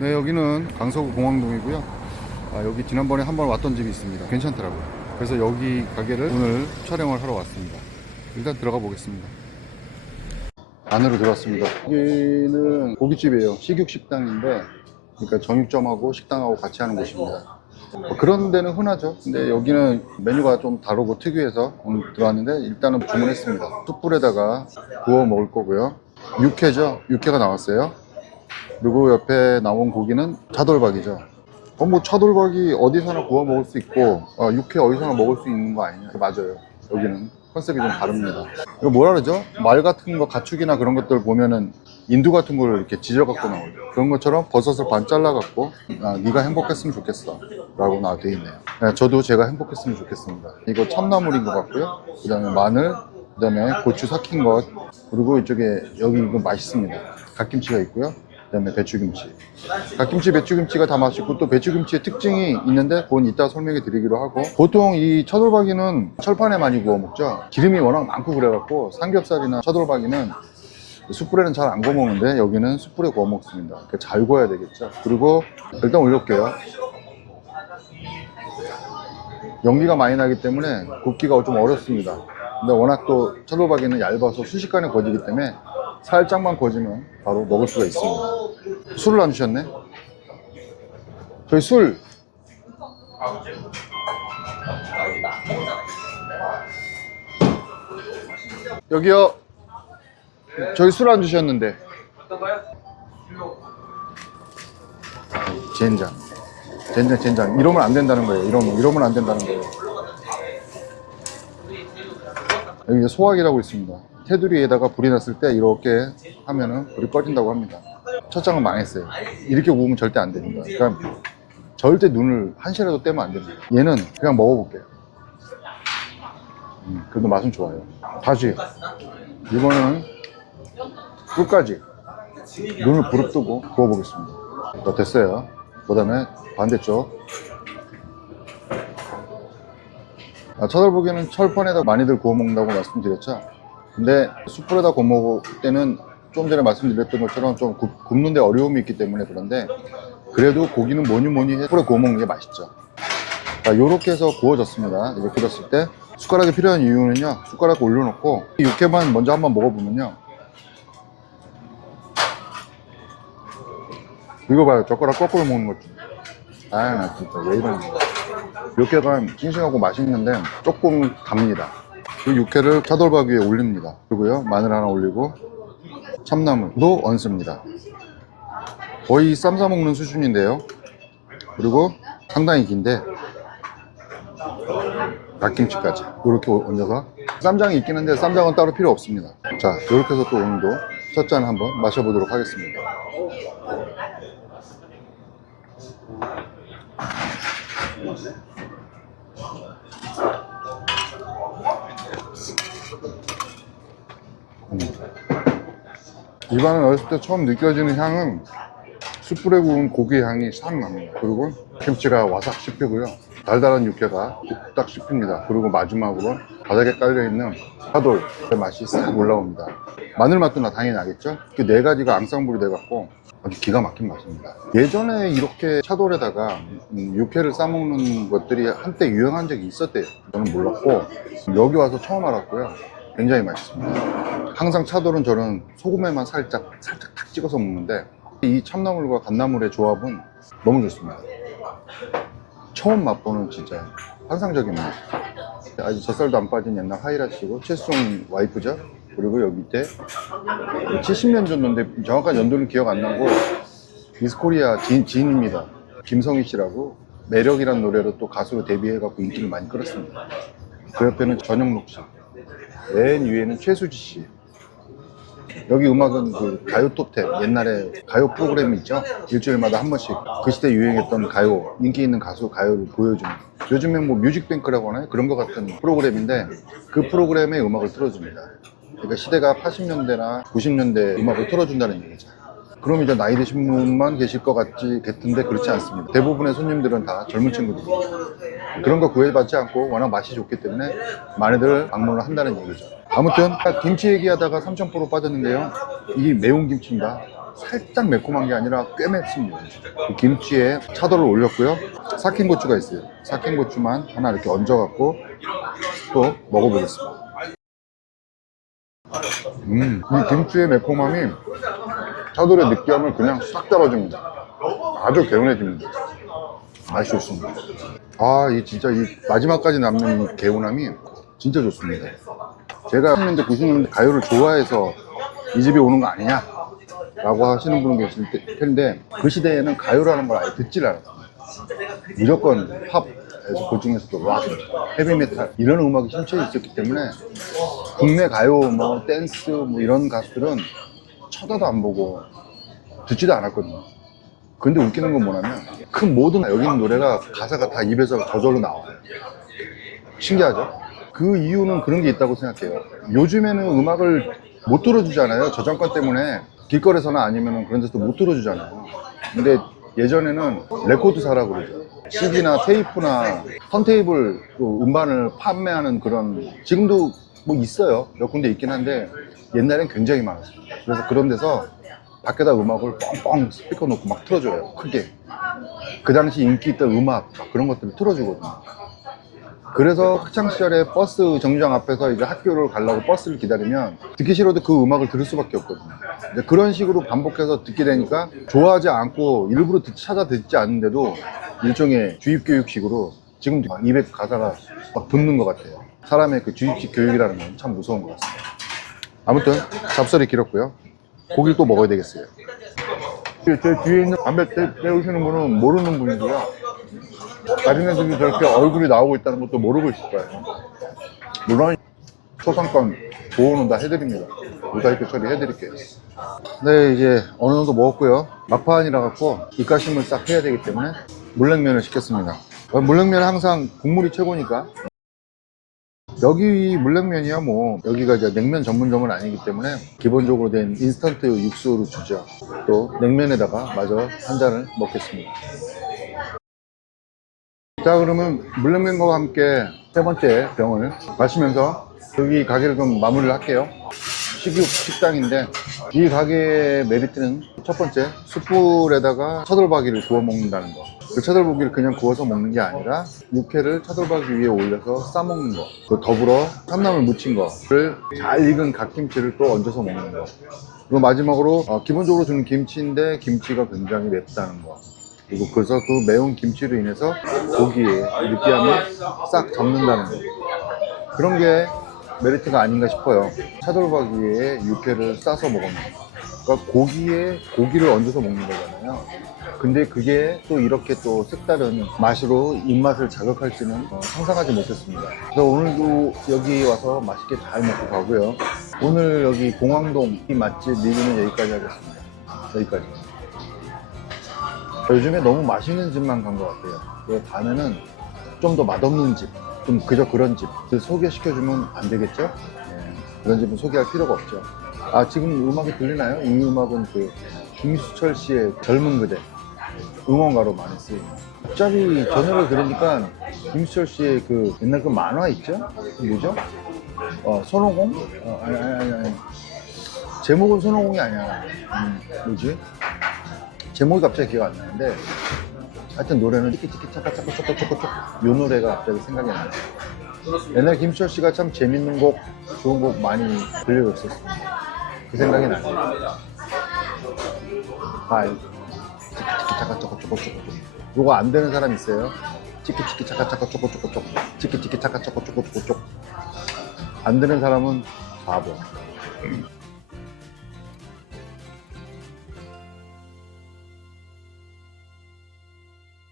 네, 여기는 강서구 공항동이고요. 여기 지난번에 한번 왔던 집이 있습니다. 괜찮더라고요. 그래서 여기 가게를 오늘 촬영을 하러 왔습니다. 일단 들어가 보겠습니다. 안으로 들어왔습니다. 여기는 고깃집이에요. 식육식당인데, 그러니까 정육점하고 식당하고 같이 하는 곳입니다. 그런 데는 흔하죠. 근데 여기는 메뉴가 좀 다르고 특이해서 오늘 들어왔는데, 일단은 주문했습니다. 숯불에다가 구워 먹을 거고요. 육회죠. 육회가 나왔어요. 그리고 옆에 나온 고기는 차돌박이죠. 뭐 차돌박이 어디서나 구워 먹을 수 있고 육회 어디서나 먹을 수 있는 거 아니냐. 맞아요. 여기는 컨셉이 좀 다릅니다. 이거 뭐라 그러죠? 말 같은 거 가축이나 그런 것들 보면은 인두 같은 걸 이렇게 지져 갖고 나오죠. 그런 것처럼 버섯을 반 잘라 갖고 네가 행복했으면 좋겠어 라고 나돼 있네요. 네, 저도 제가 행복했으면 좋겠습니다. 이거 참나물인 것 같고요. 그 다음에 마늘, 그 다음에 고추 삭힌 것, 그리고 이쪽에 여기 이거 맛있습니다. 갓김치가 있고요. 그 다음에 배추김치. 갓김치, 배추김치가 다 맛있고 또 배추김치의 특징이 있는데 그건 이따 설명해 드리기로 하고, 보통 이 차돌박이는 철판에 많이 구워 먹죠. 기름이 워낙 많고 그래갖고 삼겹살이나 차돌박이는 숯불에는 잘 안 구워 먹는데 여기는 숯불에 구워 먹습니다. 그러니까 잘 구워야 되겠죠. 그리고 일단 올릴게요. 연기가 많이 나기 때문에 굽기가 좀 어렵습니다. 근데 워낙 또 차돌박이는 얇아서 순식간에 구워지기 때문에 살짝만 구워지면 바로 먹을 수가 있습니다. 술을 안 주셨네? 저희 술. 여기요. 저희 술 안 주셨는데. 젠장. 젠장. 이러면 안 된다는 거예요. 이러면 안 된다는 거예요. 여기 이제 소화기라고 있습니다. 테두리에다가 불이 났을 때 이렇게 하면은 불이 꺼진다고 합니다. 첫 장은 망했어요. 이렇게 구우면 절대 안 됩니다. 그러니까 절대 눈을 한시라도 떼면 안 됩니다. 얘는 그냥 먹어볼게요. 그래도 맛은 좋아요. 다시 이거는 끝까지 눈을 부릅뜨고 구워보겠습니다. 자, 됐어요. 그 다음에 반대쪽. 차돌박이는 철판에다 많이들 구워 먹는다고 말씀드렸죠. 근데 숯불에다 구워 먹을 때는 좀 전에 말씀드렸던 것처럼 좀 굽는데 어려움이 있기 때문에 그런데, 그래도 고기는 뭐니 해서 숯불에 구워 먹는 게 맛있죠. 이렇게 해서 구워졌습니다. 이렇게 됐을 때 숟가락이 필요한 이유는요, 숟가락 올려놓고 육회만 먼저 한번 먹어보면요, 이거 봐요. 젓가락 거꾸로 먹는 것 좀. 나 진짜 왜 이러는 거야. 육회가 싱싱하고 맛있는데 조금 답니다. 그 육회를 차돌박 위에 올립니다. 그리고요, 마늘 하나 올리고 참나물도 얹습니다. 거의 쌈 싸 먹는 수준인데요. 그리고 상당히 긴데 갓김치까지 이렇게 얹어서, 쌈장이 있긴 한데 쌈장은 따로 필요 없습니다. 자, 이렇게 해서 또 오늘도 첫 잔 한번 마셔보도록 하겠습니다. 입안에 넣었을 때 처음 느껴지는 향은 숯불에 구운 고기 향이 싹 납니다. 그리고 김치가 와삭 씹히고요, 달달한 육회가 뚝딱 씹힙니다. 그리고 마지막으로 바닥에 깔려있는 차돌의 맛이 싹 올라옵니다. 마늘 맛도 당연히 나겠죠. 그 네 가지가 앙상블이 돼갖고 아주 기가 막힌 맛입니다. 예전에 이렇게 차돌에다가 육회를 싸먹는 것들이 한때 유행한 적이 있었대요. 저는 몰랐고 여기 와서 처음 알았고요. 굉장히 맛있습니다. 항상 차돌은 저는 소금에만 살짝 탁 찍어서 먹는데, 이 참나물과 갓나물의 조합은 너무 좋습니다. 처음 맛보는 진짜 환상적인 맛. 아직 젖살도 안 빠진 옛날 하이라시고 최수종 와이프죠. 그리고 여기 밑에 70년 전인데 정확한 연도는 기억 안 나고 미스코리아 지인입니다. 김성희 씨라고 매력이란 노래로 또 가수로 데뷔해갖고 인기를 많이 끌었습니다. 그 옆에는 전영록 씨, 맨 위에는 최수지 씨. 여기 음악은 그 가요 톱10, 옛날에 가요 프로그램이 있죠. 일주일마다 한 번씩 그 시대 유행했던 가요, 인기 있는 가수 가요를 보여주는, 요즘엔 뭐 뮤직뱅크라고 하나요? 그런 것 같은 프로그램인데, 그 프로그램의 음악을 틀어줍니다. 그러니까 시대가 80년대나 90년대 음악을 틀어준다는 얘기죠. 그럼 이제 나이 드신 분만 계실 것 같은데 그렇지 않습니다. 대부분의 손님들은 다 젊은 친구들입니다. 그런 거 구애받지 않고 워낙 맛이 좋기 때문에 많이들 방문을 한다는 얘기죠. 아무튼 김치 얘기하다가 삼천포로 빠졌는데요, 이게 매운 김치입니다. 살짝 매콤한 게 아니라 꽤 맵습니다. 이 김치에 차돌을 올렸고요. 삭힌 고추가 있어요. 삭힌 고추만 하나 이렇게 얹어갖고 또 먹어보겠습니다. 이 김치의 매콤함이 차돌의 느끼함을 그냥 싹 잡아줍니다. 아주 개운해집니다. 맛이 좋습니다. 아, 이 진짜 이 마지막까지 남는 이 개운함이 진짜 좋습니다. 제가 80년대, 90년대 가요를 좋아해서 이 집에 오는 거 아니냐? 라고 하시는 분은 계실 텐데, 그 시대에는 가요라는 걸 아예 듣질 않았어요. 무조건 팝에서 그 중에서도 락, 헤비메탈 이런 음악이 심취해 있었기 때문에 국내 가요, 뭐 댄스 뭐 이런 가수들은 쳐다도 안 보고 듣지도 않았거든요. 근데 웃기는 건 뭐냐면 그 모든 여기 있는 노래가 가사가 다 입에서 저절로 나와요. 신기하죠? 그 이유는 그런 게 있다고 생각해요. 요즘에는 음악을 못 들어주잖아요. 저작권 때문에 길거리에서나 아니면 그런 데서 못 들어주잖아요. 근데 예전에는 레코드 사라고 그러죠. CD나 테이프나 턴테이블 음반을 판매하는 그런, 지금도 뭐 있어요. 몇 군데 있긴 한데 옛날엔 굉장히 많았어요. 그래서 그런 데서 밖에다 음악을 뻥뻥 스피커 놓고 막 틀어줘요. 크게. 그 당시 인기 있던 음악 그런 것들을 틀어주거든요. 그래서 학창시절에 버스 정류장 앞에서 이제 학교를 가려고 버스를 기다리면 듣기 싫어도 그 음악을 들을 수밖에 없거든요. 이제 그런 식으로 반복해서 듣게 되니까 좋아하지 않고 일부러 찾아 듣지 않는데도 일종의 주입교육식으로 지금도 막 입에 가사가 막 붙는 것 같아요. 사람의 그 주입식 교육이라는 건 참 무서운 것 같습니다. 아무튼 잡설이 길었고요. 고기를 또 먹어야 되겠어요. 제 뒤에 있는 담배 태우시는 분은 모르는 분이고요. 자기네들이 저렇게 얼굴이 나오고 있다는 것도 모르고 있을 거예요. 물론 초상권 보호는 다 해드립니다. 모자이크 처리해드릴게요. 네, 이제 어느 정도 먹었고요. 막판이라 갖고 입가심을 싹 해야 되기 때문에 물냉면을 시켰습니다. 물냉면은 항상 국물이 최고니까. 여기 물냉면이야 뭐 여기가 이제 냉면 전문점은 아니기 때문에 기본적으로 된 인스턴트 육수를 주죠. 또 냉면에다가 마저 한 잔을 먹겠습니다. 자, 그러면 물냉면과 함께 세 번째 병을 마시면서 여기 가게를 좀 마무리를 할게요. 식육 식당인데 이 가게의 메리트는 첫 번째, 숯불에다가 차돌박이를 구워 먹는다는 거. 그 차돌박이를 그냥 구워서 먹는 게 아니라 육회를 차돌박이 위에 올려서 싸 먹는 거. 그 더불어 참나물 무친 거를 잘 익은 갓김치를 또 얹어서 먹는 거. 그리고 마지막으로 기본적으로 주는 김치인데 김치가 굉장히 맵다는 거. 그리고 그래서 그 매운 김치로 인해서 고기의 느끼함을 싹 잡는다는 거. 그런 게 메리트가 아닌가 싶어요. 차돌박이에 육회를 싸서 먹는 거. 그러니까 고기에 고기를 얹어서 먹는 거잖아요. 근데 그게 또 이렇게 또 색다른 맛으로 입맛을 자극할지는 상상하지 못했습니다. 그래서 오늘도 여기 와서 맛있게 잘 먹고 가고요. 오늘 여기 공항동 이 맛집 리뷰는 여기까지 하겠습니다. 여기까지. 요즘에 너무 맛있는 집만 간 것 같아요. 그래서 다음에는 좀 더 맛없는 집, 좀 그저 그런 집 소개시켜주면 안 되겠죠? 네, 그런 집은 소개할 필요가 없죠. 아, 지금 음악이 들리나요? 이 음악은 그 김수철 씨의 젊은 그대 응원가로 많이 쓰입니다. 갑자기 저 노래를 들으니까 김수철 씨의 그 옛날 그 만화 있죠? 뭐죠? 손오공? 아니. 제목은 손오공이 아니야. 뭐지? 제목이 갑자기 기억 안 나는데 하여튼 노래는 치키치키 차카차카 초코초코초 요 노래가 갑자기 생각이 나요. 옛날 김수철 씨가 참 재밌는 곡, 좋은 곡 많이 들려줬었습니다. 그 생각이 나요. 치키치키 차카 초코초코초코. 요거 안 되는 사람 있어요? 치키치키 차카 차카 초코초코초. 치키치키 차카 초코초코초코. 안 되는 사람은 바보.